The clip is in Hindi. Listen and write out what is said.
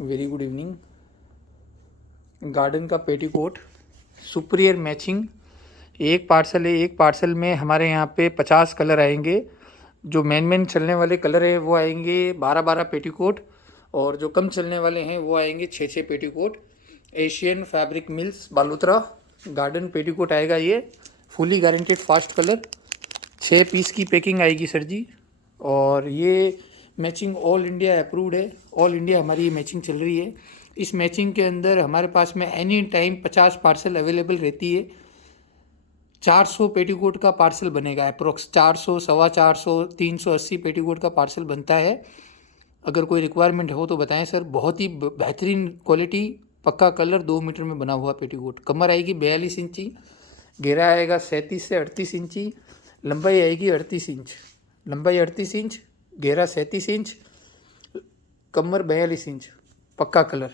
Very good evening. गार्डन का पेटीकोट सुपीरियर मैचिंग एक पार्सल है। एक पार्सल में हमारे यहाँ पे 50 कलर आएंगे। जो मेन चलने वाले कलर है वो आएंगे 12 पेटीकोट, और जो कम चलने वाले हैं वो आएंगे 6 petticoat. Asian fabric mills Balotra garden petticoat आएगा ये, fully guaranteed fast colour. 6 piece की पैकिंग आएगी सर जी। और ये मैचिंग ऑल इंडिया अप्रूव्ड है, ऑल इंडिया हमारी ये मैचिंग चल रही है। इस मैचिंग के अंदर हमारे पास में एनी टाइम 50 पार्सल अवेलेबल रहती है। 400 पेटीकोट का पार्सल बनेगा, अप्रोक्स 400, 450, 380 पेटीकोट का पार्सल बनता है। अगर कोई रिक्वायरमेंट हो तो बताएं सर। बहुत ही बेहतरीन क्वालिटी, पक्का कलर, 2 मीटर में बना हुआ पेटीकोट। कमर आएगी 42 इंची, घेरा आएगा 37 से 38 इंची, लंबाई आएगी 38 इंच, लंबाई 38 इंच, घेरा 37 इंच, कमर 42 इंच, पक्का कलर।